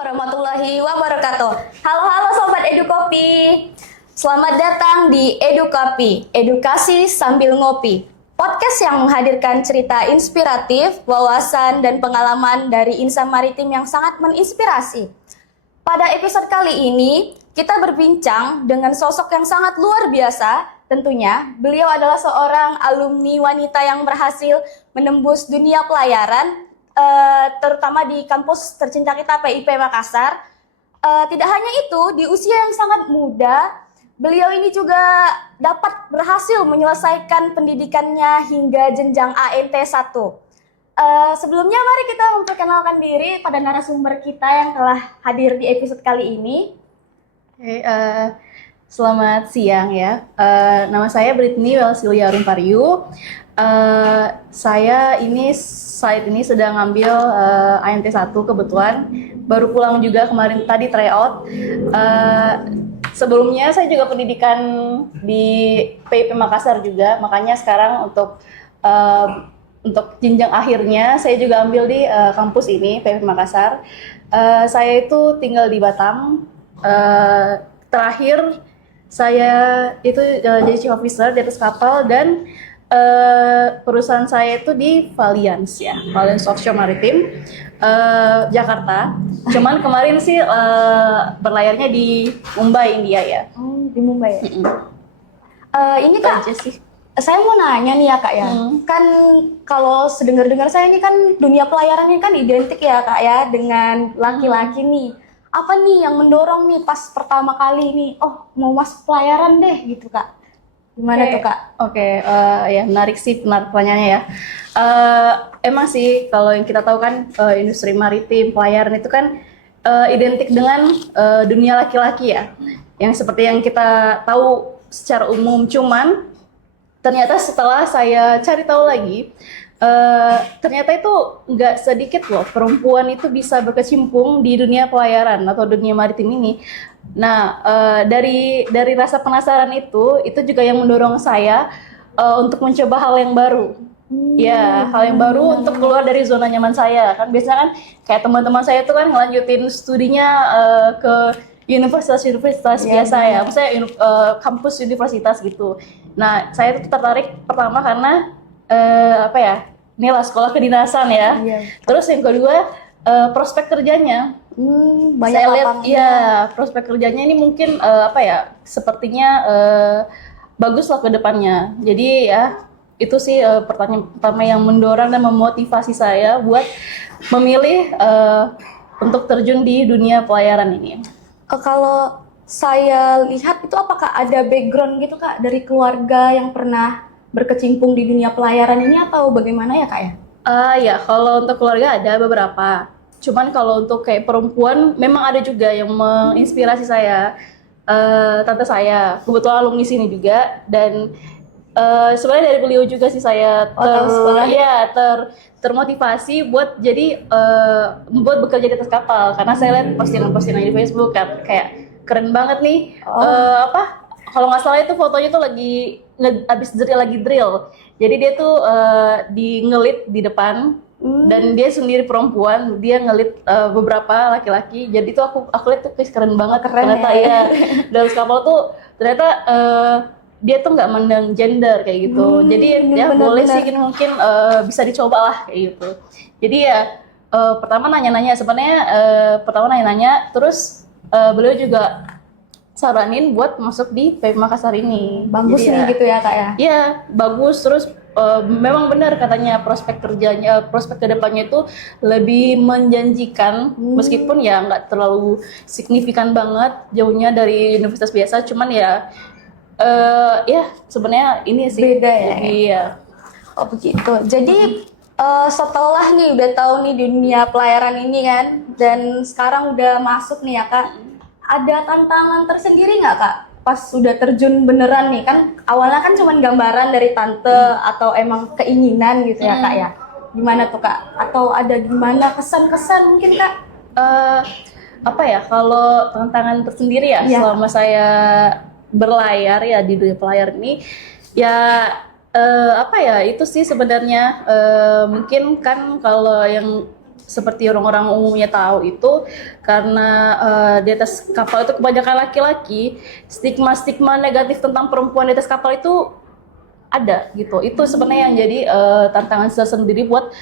warahmatullahi wabarakatuh. Halo Sobat Edukopi. Selamat datang di Edukopi, edukasi sambil ngopi. Podcast yang menghadirkan cerita inspiratif, wawasan, dan pengalaman dari insan maritim yang sangat menginspirasi. Pada episode kali ini, kita berbincang dengan sosok yang sangat luar biasa. Tentunya, beliau adalah seorang alumni wanita yang berhasil menembus dunia pelayaran, terutama di kampus tercinta kita PIP Makassar. Tidak hanya itu, di usia yang sangat muda, beliau ini juga dapat berhasil menyelesaikan pendidikannya hingga jenjang ANT 1. Sebelumnya mari kita memperkenalkan diri pada narasumber kita yang telah hadir di episode kali ini. Selamat siang ya. Nama saya Britney Welsilia Rumpariu. Saya saat ini sedang ngambil ANT 1 kebetulan. Baru pulang juga kemarin tadi tryout. Sebelumnya saya juga pendidikan di PIP Makassar juga. Makanya sekarang untuk jenjang akhirnya saya juga ambil di kampus ini PIP Makassar. Saya itu tinggal di Batam. Terakhir saya itu jadi chief officer di atas kapal dan perusahaan saya itu di Valiance ya, Valiance Offshore Maritim Jakarta. Cuman kemarin sih berlayarnya di Mumbai, India ya. Di Mumbai ya. Ini Kak, saya mau nanya nih ya Kak ya. Kan kalau sedengar-dengar saya ini kan dunia pelayarannya kan identik ya Kak ya dengan laki-laki nih. Apa nih yang mendorong nih pas pertama kali nih, mau masuk pelayaran deh gitu Kak? Gimana tuh Kak? Ya menarik sih pertanyaannya ya. Emang sih kalau yang kita tahu kan industri maritim pelayaran itu kan identik dengan dunia laki-laki ya, yang seperti yang kita tahu secara umum. Cuman ternyata setelah saya cari tahu lagi, ternyata itu nggak sedikit loh perempuan itu bisa berkecimpung di dunia pelayaran atau dunia maritim ini. Nah, dari rasa penasaran itu juga yang mendorong saya untuk mencoba hal yang baru. Ya, hal yang baru untuk keluar dari zona nyaman saya. Kan biasanya kan kayak teman-teman saya itu kan ngelanjutin studinya ke universitas-universitas biasa ya, maksudnya kampus universitas gitu. Nah, saya itu tertarik pertama karena inilah sekolah kedinasan ya. Terus yang kedua prospek kerjanya. Banyak saya lihat ya prospek kerjanya ini mungkin sepertinya bagus lah ke depannya. Jadi ya itu sih pertanyaan pertama yang mendorong dan memotivasi saya buat memilih untuk terjun di dunia pelayaran ini. Kalau saya lihat itu apakah ada background gitu Kak dari keluarga yang pernah berkecimpung di dunia pelayaran ini atau bagaimana ya Kak ya? Ya kalau untuk keluarga ada beberapa. Cuman kalau untuk kayak perempuan memang ada juga yang menginspirasi saya. Tante saya kebetulan alumni sini juga dan sebenarnya dari beliau juga sih saya termotivasi buat jadi buat bekerja di atas kapal karena saya lihat postingan-postingan di Facebook kan kayak keren banget nih. Kalau nggak salah itu fotonya tuh lagi abis drill. Jadi dia tuh ngelit di depan dan dia sendiri perempuan, dia ngelit beberapa laki-laki. Jadi tuh aku lihat tuh keren banget ternyata ya. Dalam kapal tuh ternyata dia tuh nggak mandang gender kayak gitu. Jadi ya boleh sih mungkin bisa dicoba lah kayak gitu. Jadi ya pertama nanya-nanya sebenarnya terus beliau juga saranin buat masuk di PIP Makassar ini. Bagus nih gitu ya Kak ya? Iya, bagus. Terus memang benar katanya prospek kedepannya itu lebih menjanjikan meskipun ya nggak terlalu signifikan banget jauhnya dari universitas biasa. Cuman ya sebenarnya ini sih beda ya? Iya. Oh begitu. Jadi setelah nih udah tahu nih dunia pelayaran ini kan dan sekarang udah masuk nih ya Kak, ada tantangan tersendiri nggak Kak pas sudah terjun beneran nih? Kan awalnya kan cuma gambaran dari tante atau emang keinginan gitu ya Kak ya? Gimana tuh Kak? Atau ada gimana kesan-kesan mungkin Kak? Kalau tantangan tersendiri ya selama saya berlayar ya di dunia pelayaran ini itu sih sebenarnya mungkin kan kalau yang seperti orang-orang umumnya tahu itu karena di atas kapal itu kebanyakan laki-laki, stigma-stigma negatif tentang perempuan di atas kapal itu ada gitu. Itu sebenarnya yang jadi tantangan sendiri buat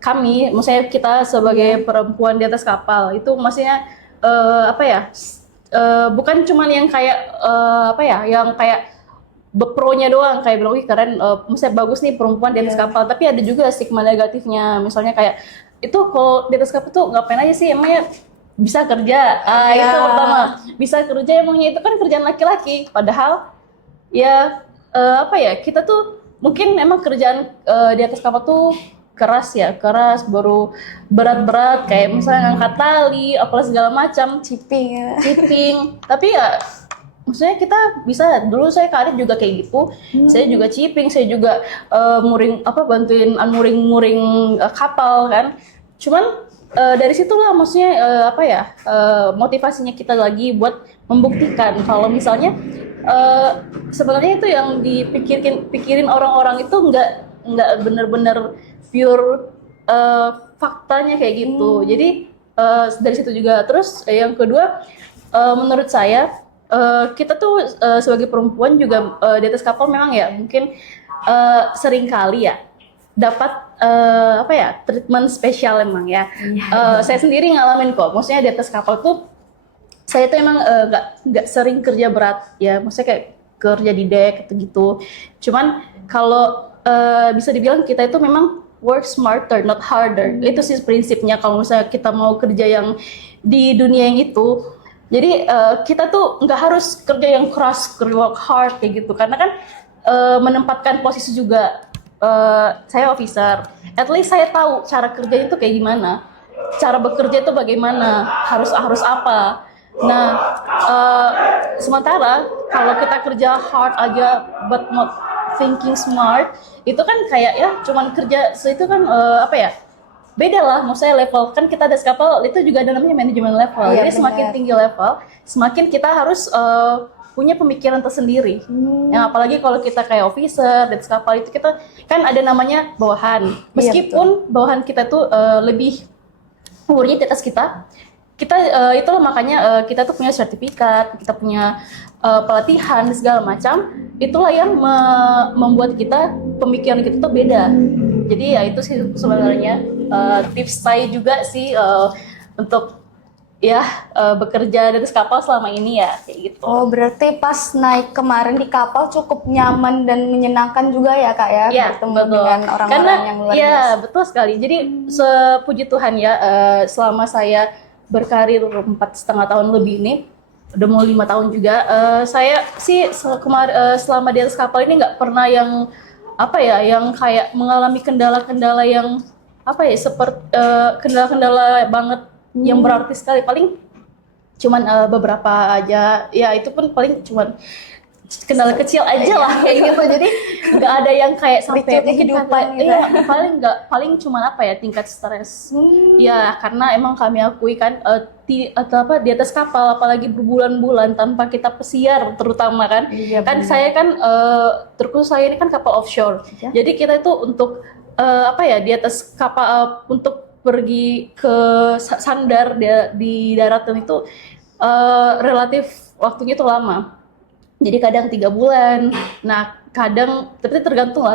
kami, maksudnya kita sebagai perempuan di atas kapal itu maksudnya bukan cuman yang kayak yang kayak pro-nya doang kayak bilang, wih keren, maksudnya bagus nih perempuan di atas kapal, tapi ada juga stigma negatifnya, misalnya kayak itu kalau di atas kapal tuh ngapain aja sih, emangnya bisa kerja, itu pertama, bisa kerja emangnya itu kan kerjaan laki-laki, padahal ya kita tuh mungkin emang kerjaan di atas kapal tuh keras, baru berat-berat kayak misalnya ngangkat tali, apalah segala macam, Chipping. Tapi ya maksudnya kita bisa, dulu saya karir juga kayak gitu, saya juga chipping, saya juga bantuin muring kapal kan, cuman dari situlah maksudnya motivasinya kita lagi buat membuktikan kalau misalnya sebenarnya itu yang dipikirin orang-orang itu nggak benar-benar pure faktanya kayak gitu. Jadi dari situ juga. Terus yang kedua, menurut saya kita tuh sebagai perempuan juga di atas kapal memang ya mungkin sering kali ya dapat treatment spesial emang ya. Saya sendiri ngalamin kok. Maksudnya di atas kapal tuh saya tuh emang nggak sering kerja berat ya. Maksudnya kayak kerja di deck gitu. Cuman kalau bisa dibilang kita itu memang work smarter, not harder. Itu sih prinsipnya kalau misalnya kita mau kerja yang di dunia yang itu. Jadi kita tuh nggak harus kerja yang keras, work hard kayak gitu. Karena kan menempatkan posisi juga. Saya officer, at least saya tahu cara kerja itu kayak gimana. Cara bekerja itu bagaimana, harus apa. Nah, sementara kalau kita kerja hard aja but not thinking smart, itu kan kayak ya cuman kerja itu kan beda lah, maksudnya level kan kita ada kapal itu juga ada namanya manajemen level. Jadi semakin tinggi level, semakin kita harus punya pemikiran tersendiri. Yang apalagi kalau kita kayak officer di kapal itu kita kan ada namanya bawahan. Meskipun bawahan kita tuh lebih umurnya di atas kita itulah makanya kita tuh punya sertifikat, kita punya pelatihan segala macam. Itulah yang membuat kita pemikiran kita tuh beda. Jadi ya itu sih sebenarnya tips saya juga sih untuk bekerja di atas kapal selama ini ya kayak gitu. Oh, berarti pas naik kemarin di kapal cukup nyaman dan menyenangkan juga ya Kak ya, bertemu dengan orang-orang yang luar biasa. Iya, betul sekali. Jadi sepuji Tuhan ya, selama saya berkarir 4,5 tahun lebih ini, udah mau 5 tahun juga, saya sih selama di atas kapal ini nggak pernah yang kayak mengalami kendala-kendala yang seperti kendala-kendala banget yang berarti sekali. Paling cuman beberapa aja, ya itu pun paling cuman kendala kecil aja lah kayak gitu. Jadi nggak ada yang kayak sampai mungkin paling cuman tingkat stres. Ya karena emang kami akui kan di atas kapal apalagi berbulan-bulan tanpa kita pesiar terutama kan. Kan saya kan terus saya ini kan kapal offshore. Jadi kita itu untuk di atas kapal untuk pergi ke sandar di daratan itu relatif waktunya itu lama. Jadi kadang 3 bulan, nah kadang tapi tergantung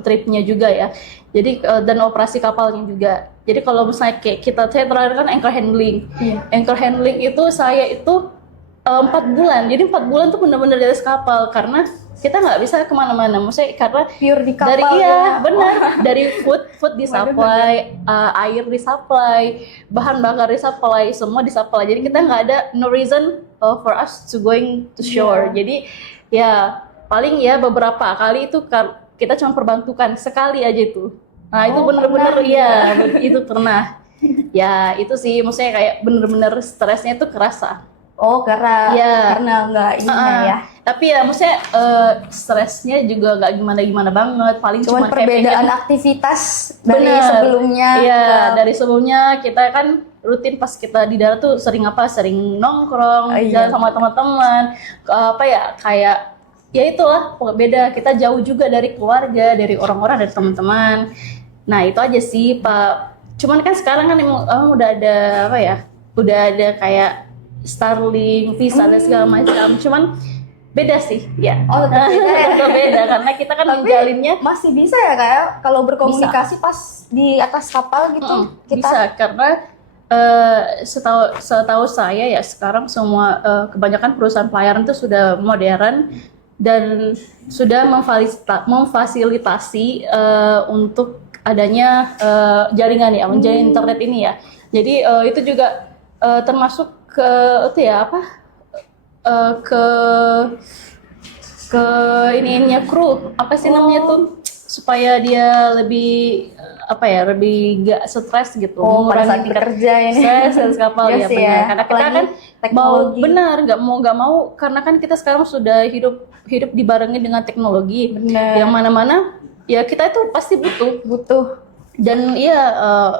tripnya juga ya. Jadi dan operasi kapalnya juga. Jadi kalau misalnya kayak saya terakhir kan anchor handling. Anchor handling itu saya itu 4 bulan. Jadi 4 bulan tuh benar-benar di atas kapal karena kita nggak bisa kemana-mana. Maksudnya karena pure di kapal. Dari food disupply, air disupply, bahan bakar disupply, semua disupply. Jadi kita nggak ada no reason for us to going to shore. Jadi ya paling ya beberapa kali itu kita cuma perbantukan sekali aja itu. Nah itu bener-bener itu pernah. Ya itu sih maksudnya kayak bener-bener stresnya itu kerasa. Oh karena nggak ini ya. Tapi ya maksudnya stresnya juga nggak gimana-gimana banget. Paling cuman perbedaan aktivitas dari sebelumnya. Iya dari sebelumnya kita kan rutin pas kita di darat tuh sering nongkrong, jalan sama teman-teman, kayak ya itulah beda. Kita jauh juga dari keluarga, dari orang-orang, dari teman-teman. Nah itu aja sih Pak. Cuman kan sekarang kan emang udah ada apa ya? Udah ada kayak Starlink, Visa dan segala macam. Cuman beda sih, ya. Oh, tetap beda ya? Tetap beda karena kita kan menjalinnya masih bisa ya kayak kalau berkomunikasi pas di atas kapal gitu kita bisa karena setahu saya ya sekarang semua kebanyakan perusahaan pelayaran itu sudah modern dan sudah memfasilitasi untuk adanya jaringan ya, menjalin internet ini ya. Jadi itu juga termasuk ke itu ya apa ke ininya kru apa sih namanya tuh supaya dia lebih apa ya lebih gak stres gitu pada saat bekerja ini stres kapal Iya ya sih benar ya. karena kita Apalagi kan mau teknologi. benar nggak mau karena kan kita sekarang sudah hidup dibarengi dengan teknologi Benar. yang mana-mana ya kita itu pasti butuh dan iya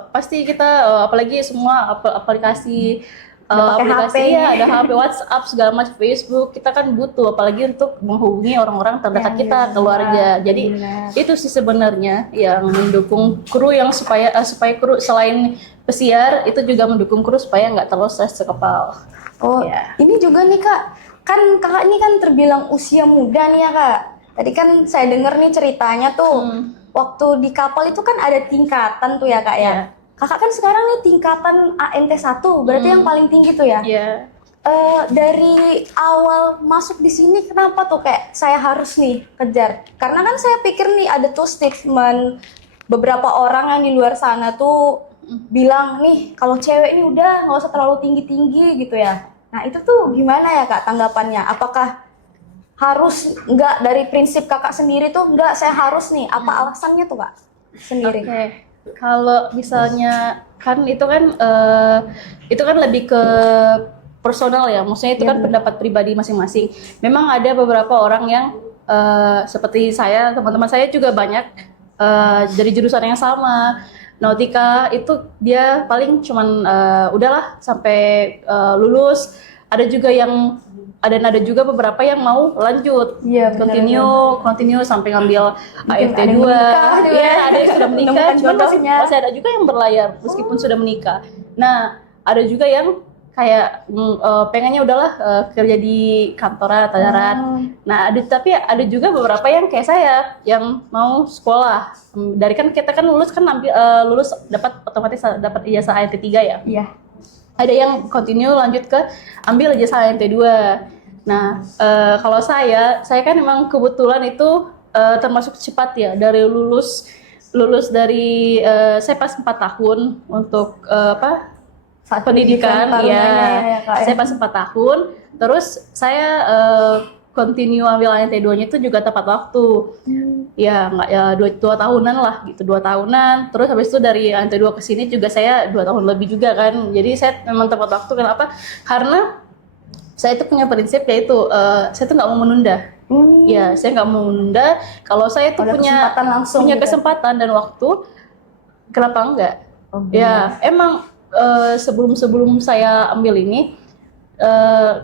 pasti kita apalagi semua aplikasi Udah pakai aplikasi HP-nya. ya ada HP, WhatsApp segala macam, Facebook kita kan butuh apalagi untuk menghubungi orang-orang terdekat Ya, kita iya, keluarga jadi benar. itu sih sebenarnya yang mendukung kru yang supaya kru selain pesiar itu juga mendukung kru supaya nggak terlalu stres sekepal. Oh, Ya. ini juga nih Kak, kan Kakak ini kan terbilang usia muda nih ya Kak. Tadi kan saya dengar nih ceritanya tuh, waktu di kapal itu kan ada tingkatan tuh ya Kak ya. Iya. Kakak kan sekarang nih tingkatan ANT 1, berarti yang paling tinggi tuh ya. Iya. Dari awal masuk di sini kenapa tuh kayak saya harus nih kejar? Karena kan saya pikir nih ada tuh statement beberapa orang yang di luar sana tuh bilang nih kalau cewek ini udah nggak usah terlalu tinggi-tinggi gitu ya. Nah itu tuh gimana ya Kak tanggapannya? Apakah harus nggak dari prinsip Kakak sendiri tuh nggak saya harus nih? Apa alasannya tuh Kak sendiri? Oke, kalau misalnya kan itu kan lebih ke personal ya, maksudnya itu kan pendapat pribadi masing-masing. Memang ada beberapa orang yang seperti saya, teman-teman saya juga banyak dari jurusan yang sama. Nautika itu dia paling cuman udahlah sampai lulus. Ada juga beberapa yang mau lanjut, Iya, benar, continue sampai ngambil Mungkin AFT ada yang 2. menikah juga. Iya, ada yang sudah menikah, Menemukan cuman jodohnya. masih ada juga yang berlayar meskipun sudah menikah. Nah, ada juga yang kayak pengennya udahlah kerja di kantoran atau darat. Nah, tapi ada juga beberapa yang kayak saya yang mau sekolah. Dari kan kita kan lulus dapat otomatis dapat ijazah ANT 3 ya. Iya. Ada yang continue lanjut ke ambil ijazah ANT 2. Nah, kalau saya kan memang kebetulan itu termasuk cepat ya dari lulus dari saya pas 4 tahun untuk Saat pendidikan tarunanya ya, Kak, ya. Saya pas 4 tahun terus saya continue ambil ANT 2-nya itu juga tepat waktu. Ya nggak ya 2 tahunan lah gitu, 2 tahunan. Terus habis itu dari ANT 2 ke sini juga saya 2 tahun lebih juga kan. Jadi saya memang tepat waktu. Kenapa? Karena saya itu punya prinsip yaitu saya tuh nggak mau menunda. Ya, saya nggak mau menunda. Kalau saya tuh Ada kesempatan langsung punya gitu. kesempatan dan waktu, kenapa enggak? Ya, emang sebelum saya ambil ini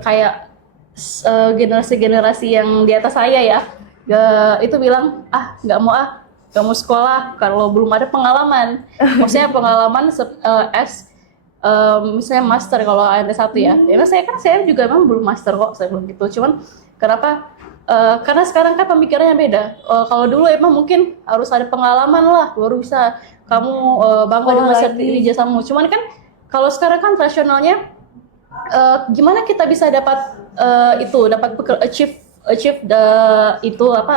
kayak generasi-generasi yang di atas saya ya, itu bilang nggak mau sekolah kalau belum ada pengalaman. Maksudnya pengalaman misalnya master kalau ada satu ya. Karena saya juga memang belum master kok, saya belum gitu. Cuman kenapa? Karena sekarang kan pemikirannya beda. Kalau dulu emang mungkin harus ada pengalaman lah baru bisa kamu bangga dengan ijazahmu. Cuman kan kalau sekarang kan rasionalnya gimana kita bisa dapat achieve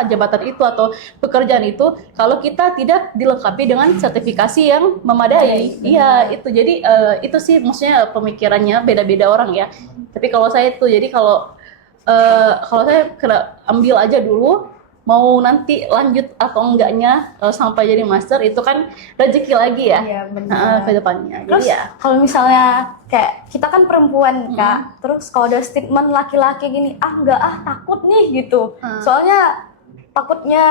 jabatan itu atau pekerjaan itu kalau kita tidak dilengkapi dengan sertifikasi yang memadai. Iya, itu. Jadi itu sih maksudnya pemikirannya beda-beda orang ya. Tapi kalau saya itu jadi kalau saya kena ambil aja dulu, mau nanti lanjut atau enggaknya sampai jadi master itu kan rezeki lagi ya. Iya, benar. Ke depannya. Terus Jadi ya. kalau misalnya kayak kita kan perempuan Kak, terus kalau ada statement laki-laki gini, takut nih gitu. Soalnya takutnya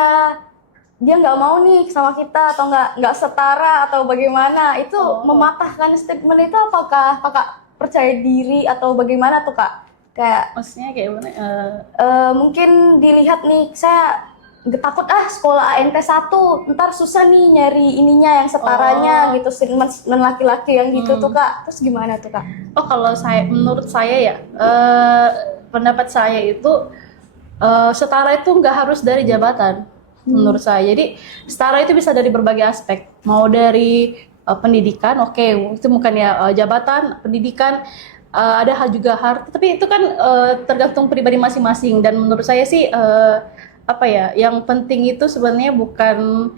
dia nggak mau nih sama kita atau nggak setara atau bagaimana. Itu mematahkan statement itu apakah Kakak percaya diri atau bagaimana tuh Kak? Kayak Maksudnya kayak gimana? mungkin dilihat nih saya takut sekolah ANT 1 ntar susah nih nyari ininya yang setaranya gitu dengan laki-laki yang gitu tuh Kak. Terus gimana tuh Kak? Oh, kalau menurut saya ya, pendapat saya itu setara itu nggak harus dari jabatan, menurut saya. Jadi setara itu bisa dari berbagai aspek, mau dari pendidikan, oke, itu bukan ya jabatan, pendidikan, ada hal juga harta, tapi itu kan tergantung pribadi masing-masing. Dan menurut saya sih apa ya, yang penting itu sebenarnya bukan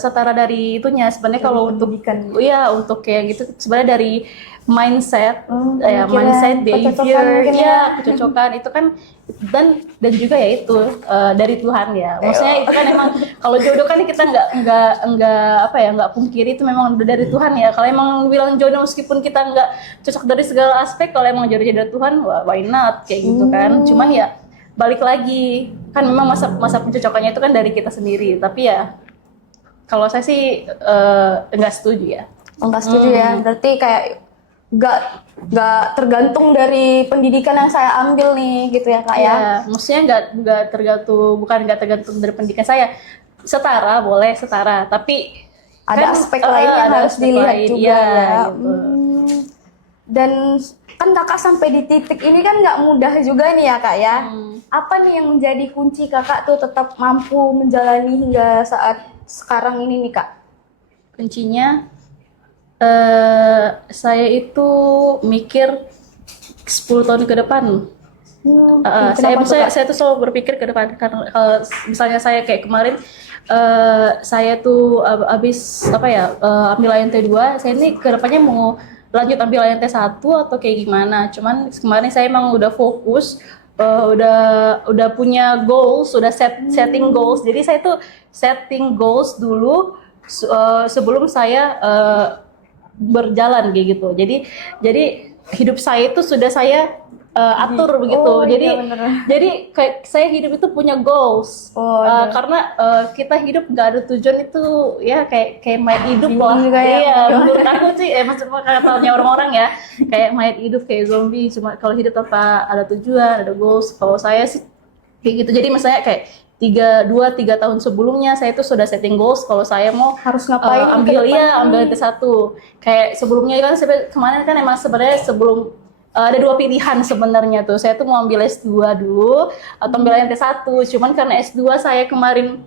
setara dari itunya. Sebenarnya kalau untuk ya untuk kayak gitu sebenarnya dari mindset, ya mindset, behavior, ya kecocokan itu kan, dan juga ya itu dari Tuhan ya. Maksudnya itu kan emang kalau jodoh kan kita nggak apa ya, nggak pungkiri itu memang udah dari Tuhan ya. Kalau emang bilang jodoh meskipun kita nggak cocok dari segala aspek, kalau emang jodoh dari Tuhan, why not kayak gitu kan. Cuman ya balik lagi kan memang masa pencocokannya itu kan dari kita sendiri. Tapi ya kalau saya sih nggak setuju ya. Enggak setuju ya. Berarti kayak nggak tergantung dari pendidikan yang saya ambil nih gitu ya Kak ya. Maksudnya nggak tergantung dari pendidikan saya. Setara boleh setara, tapi ada kan, aspek lain yang harus dilihat juga ya. Gitu. Dan kan Kakak sampai di titik ini kan nggak mudah juga nih ya Kak ya. Apa nih yang menjadi kunci Kakak tuh tetap mampu menjalani hingga saat sekarang ini nih Kak? Kuncinya saya itu mikir 10 tahun ke depan. Saya tuh selalu berpikir ke depan, karena misalnya saya kayak kemarin saya tuh abis ambil INT 2, saya ini ke depannya mau lanjut ambil INT 1 atau kayak gimana. Cuman kemarin saya emang udah fokus, udah punya goals, udah setting goals. Jadi saya tuh setting goals dulu sebelum saya berjalan kayak gitu. Jadi hidup saya itu sudah saya atur begitu. Jadi kayak saya hidup itu punya goals. Karena kita hidup nggak ada tujuan itu ya kayak mayat hidup lah. Iya, menurut aku sih maksudnya katanya orang-orang ya, kayak mayat hidup, kayak zombie. Cuma kalau hidup tanpa ada tujuan, ada goals. Kalau saya sih kayak gitu. Jadi misalnya kayak 2-3 tahun sebelumnya saya itu sudah setting goals kalau saya mau harus ngapain ambil INT 1. Kayak sebelumnya kan kemarin kan emang sebenarnya sebelum ada 2 pilihan sebenarnya tuh. Saya tuh mau ambil S2 dulu atau ambil INT 1. Cuman karena S2 saya kemarin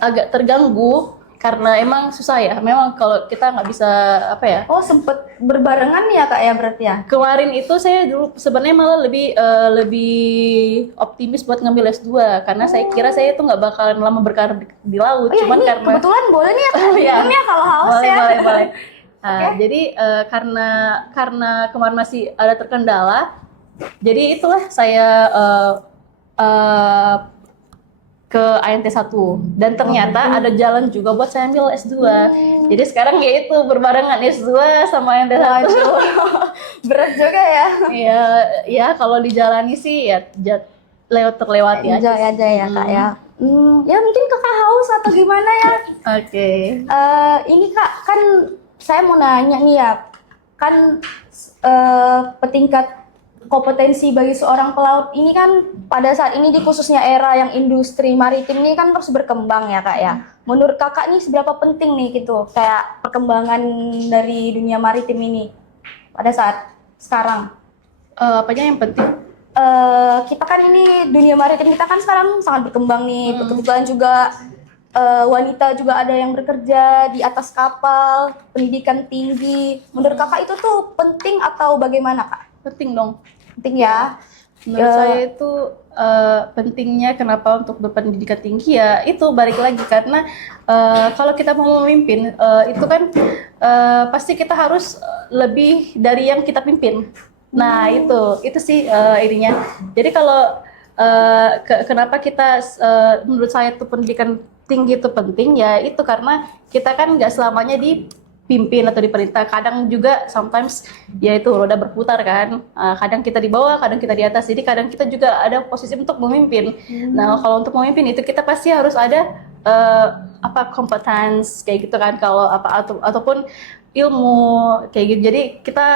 agak terganggu karena emang susah ya. Memang kalau kita nggak bisa apa ya. Oh, sempet berbarengan ya Kak ya berarti ya? Kemarin itu saya dulu sebenarnya malah lebih optimis buat ngambil S2 karena saya kira saya tuh nggak bakalan lama berkarir di laut. Cuman ini karena kebetulan boleh nih ya kalau haus boleh, ya. Boleh. Jadi karena kemarin masih ada terkendala, jadi itulah saya ke INT 1 dan ternyata ada jalan juga buat saya ambil S2. Jadi sekarang ya itu berbarengan S2 sama INT 1. Berat juga ya. Ya kalau dijalani sih ya terlewati aja ya Kak ya. Ya mungkin Kakak haus atau gimana ya? Oke. Ini Kak, kan saya mau nanya nih ya, kan petingkat kompetensi bagi seorang pelaut ini kan pada saat ini di khususnya era yang industri maritim ini kan terus berkembang ya Kak ya. Menurut Kakak nih seberapa penting nih gitu kayak perkembangan dari dunia maritim ini pada saat sekarang? Apanya yang penting? Kita kan ini dunia maritim kita kan sekarang sangat berkembang nih. Kebetulan juga wanita juga ada yang bekerja di atas kapal, pendidikan tinggi. Menurut Kakak itu tuh penting atau bagaimana Kak? Penting dong. Penting ya. Menurut saya itu pentingnya kenapa untuk berpendidikan tinggi ya itu balik lagi karena kalau kita mau memimpin itu kan pasti kita harus lebih dari yang kita pimpin. Nah itu sih ininya. Jadi kalau kenapa kita menurut saya itu pendidikan tinggi itu penting ya itu karena kita kan nggak selamanya dipimpin atau diperintah, kadang juga sometimes ya itu roda berputar kan, kadang kita di bawah, kadang kita di atas, jadi kadang kita juga ada posisi untuk memimpin. Nah kalau untuk memimpin itu kita pasti harus ada kompetens kayak gitu kan, kalau ataupun ilmu kayak gitu. Jadi kita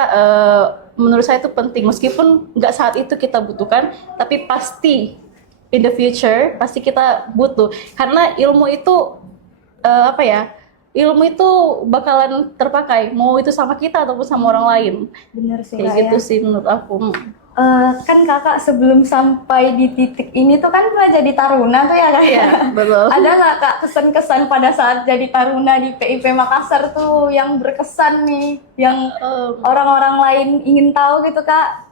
menurut saya itu penting meskipun nggak saat itu kita butuhkan, tapi pasti in the future pasti kita butuh, karena ilmu itu apa ya, ilmu itu bakalan terpakai mau itu sama kita ataupun sama orang lain. Bener sih Kayak Kak, gitu ya. sih menurut aku. Kan kakak sebelum sampai di titik ini tuh kan pernah jadi taruna tuh ya Kak? Iya, betul. Ada nggak Kak kesan-kesan pada saat jadi taruna di PIP Makassar tuh yang berkesan nih, yang orang-orang lain ingin tahu gitu Kak?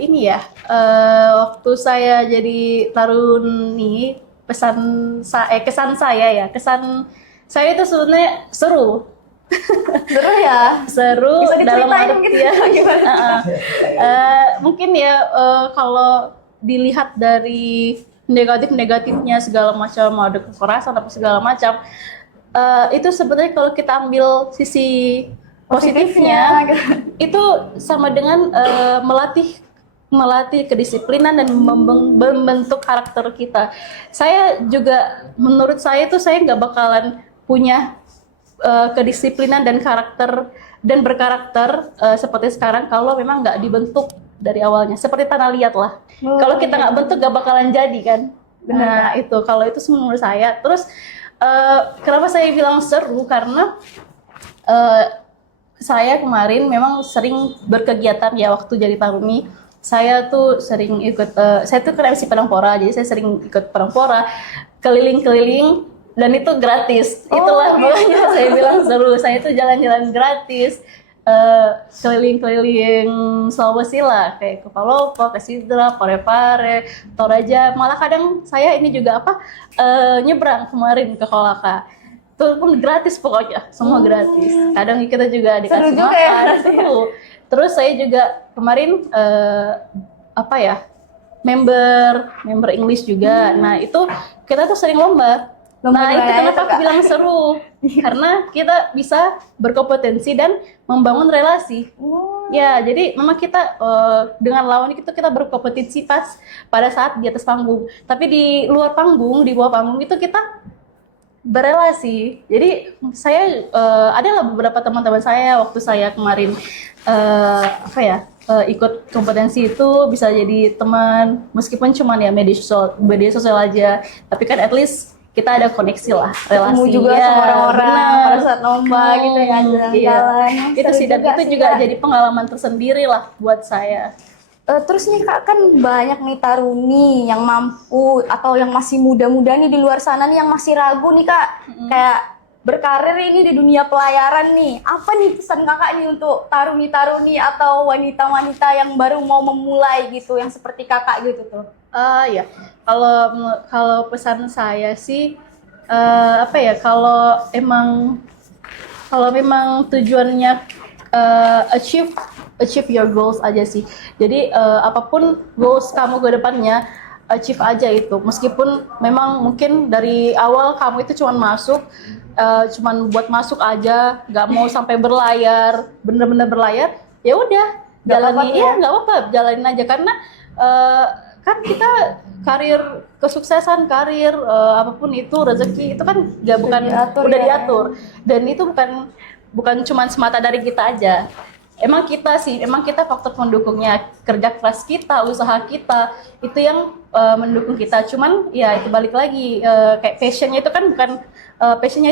Ini ya, waktu saya jadi taruni, kesan saya itu sebenarnya seru. Seru ya? Seru Bisa dalam diceritain mungkin artian gimana? mungkin ya, kalau dilihat dari negatifnya segala macam, ada kekerasan apa segala macam, itu sebenarnya kalau kita ambil sisi positifnya, itu sama dengan melatih kedisiplinan dan membentuk karakter kita. Menurut saya itu saya nggak bakalan punya kedisiplinan dan berkarakter seperti sekarang kalau memang nggak dibentuk dari awalnya. Seperti tanah liat lah. Kalau kita nggak bentuk nggak bakalan jadi kan. Benar. Nah itu kalau itu menurut saya. Terus kenapa saya bilang seru, karena saya kemarin memang sering berkegiatan ya waktu jadi taruni. Saya tuh sering ikut, saya tuh kan MC Padangpora, jadi saya sering ikut Padangpora, keliling-keliling, dan itu gratis. Itulah makanya saya bilang seru. Saya tuh jalan-jalan gratis, keliling-keliling Sulawesi lah, kayak ke Palopo, ke Sidra, Parepare, Toraja. Malah kadang saya ini juga nyebrang kemarin ke Kolaka. Itu pun gratis pokoknya, semua gratis. Kadang kita juga dikasih Seru juga makan, ya. seru. Terus saya juga kemarin member English juga. Nah itu kita tuh sering lomba. Nah itu kenapa aku bilang seru, karena kita bisa berkompetensi dan membangun relasi. Ya jadi memang kita dengan lawan itu kita berkompetensi pada saat di atas panggung. Tapi di luar panggung, di bawah panggung itu kita berelasi. Jadi saya adalah beberapa teman-teman saya waktu saya kemarin ikut kompetensi itu bisa jadi teman, meskipun cuman ya media sosial aja, tapi kan at least kita ada koneksi lah, relasi. Ketemu juga sama orang-orang pada saat lomba gitu ya, jalan-jalan. Itu sih, dan itu juga jadi pengalaman tersendiri lah buat saya. Terus nih Kak, kan banyak nih taruni yang mampu atau yang masih muda-muda nih di luar sana nih yang masih ragu nih Kak, kayak berkarir ini di dunia pelayaran nih. Apa nih pesan Kakak nih untuk taruni-taruni atau wanita-wanita yang baru mau memulai gitu, yang seperti Kakak gitu tuh? Ya, kalau pesan saya sih kalau memang tujuannya achieve your goals aja sih. Jadi apapun goals kamu ke depannya, achieve aja itu. Meskipun memang mungkin dari awal kamu itu cuman buat masuk aja, nggak mau sampai berlayar, bener-bener berlayar, ya udah jalanin, ya nggak apa-apa, jalanin aja, karena kan kita kesuksesan karir apapun itu, rezeki itu kan udah diatur, dan itu bukan cuma semata dari kita aja. Emang kita faktor pendukungnya, kerja keras kita, usaha kita itu yang mendukung kita. Cuman ya itu balik lagi, kayak passionnya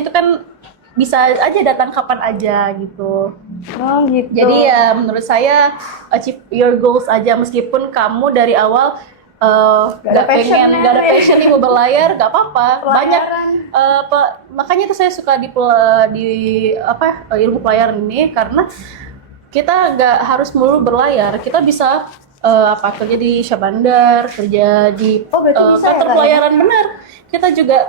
itu kan bisa aja datang kapan aja gitu. Gitu. Jadi ya menurut saya achieve your goals aja, meskipun kamu dari awal gak ada passion nih mau berlayar, gak apa-apa. Banyak makanya itu saya suka di ilmu pelayaran ini, karena kita gak harus melulu berlayar. Kita bisa kerja di Syabandar, kerja di kantor pelayaran, benar. Kita juga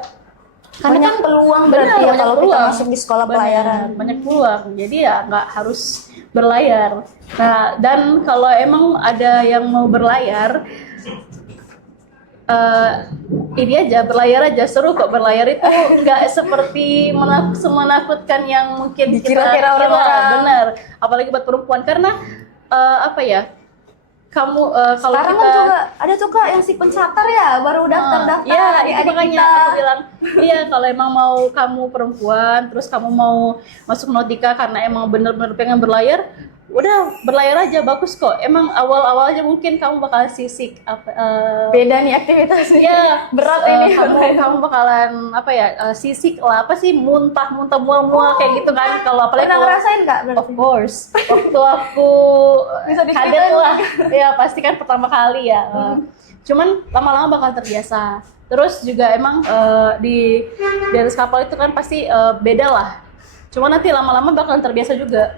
banyak peluang berarti ya kalau kita masuk di sekolah pelayaran. Banyak peluang, jadi ya nggak harus berlayar. Nah, dan kalau emang ada yang mau berlayar, ini aja, berlayar aja, seru kok. Berlayar itu nggak seperti menakutkan yang mungkin kita kira. Benar, apalagi buat perempuan, karena kamu kalau sekarang kita kan juga ada tuh Kak yang si pencatar ya, baru daftar. Ya itu makanya aku bilang, iya kalau emang mau kamu perempuan terus kamu mau masuk Nautika karena emang bener-bener pengen berlayar, udah berlayar aja bagus kok. Emang awal-awalnya mungkin kamu bakal sisik Beda nih aktivitasnya. ya Berat ini. kamu bakalan sisik lah, apa sih, muntah mual-mual kayak gitu kan. Kalau apalagi Pernah kalau ngerasain Kak? of course waktu aku Bisa diceritain kadet lah ya, pasti kan pertama kali ya. Cuman lama-lama bakal terbiasa. Terus juga emang di atas kapal itu kan pasti beda lah. Cuman nanti lama-lama bakalan terbiasa juga.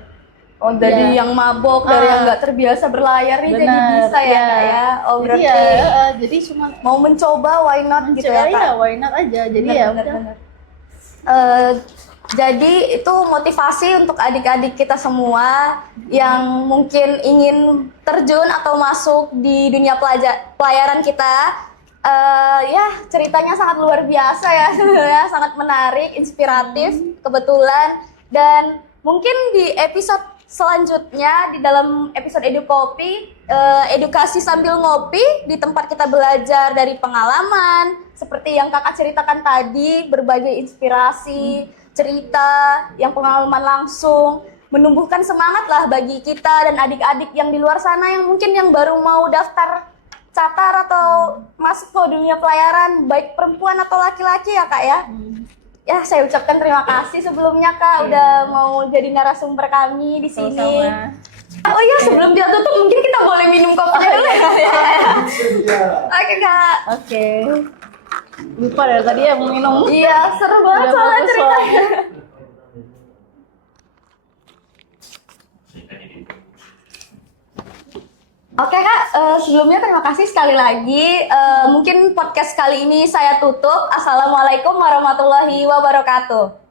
Oh, dari Iya. yang mabok, dari yang nggak terbiasa berlayar nih jadi Benar, bisa ya iya. Kak ya. Oh, Jadi berarti ya, jadi cuman mau mencoba why not gitu ya Kak. ya why not aja. Jadi ya udah. Benar. Jadi itu motivasi untuk adik-adik kita semua yang mungkin ingin terjun atau masuk di dunia pelayaran kita. Ya ceritanya sangat luar biasa ya sebenarnya, sangat menarik, inspiratif kebetulan. Dan mungkin di episode selanjutnya di dalam episode Edukopi, edukasi sambil ngopi, di tempat kita belajar dari pengalaman seperti yang kakak ceritakan tadi, berbagai inspirasi, cerita yang pengalaman langsung, menumbuhkan semangat lah bagi kita dan adik-adik yang di luar sana yang mungkin yang baru mau daftar catar atau masuk ke dunia pelayaran, baik perempuan atau laki-laki ya Kak ya. Ya, saya ucapkan terima kasih sebelumnya Kak udah mau jadi narasumber kami di sini. Sama-sama. Oh iya, sebelum dia tutup mungkin kita boleh minum kopinya dulu ya. Oke Kak. Oke. Lupa dari tadi ya mau minum. Iya, seru banget Udah soalnya bagus ceritanya. Oke Kak, sebelumnya terima kasih sekali lagi. Mungkin podcast kali ini saya tutup. Assalamualaikum warahmatullahi wabarakatuh.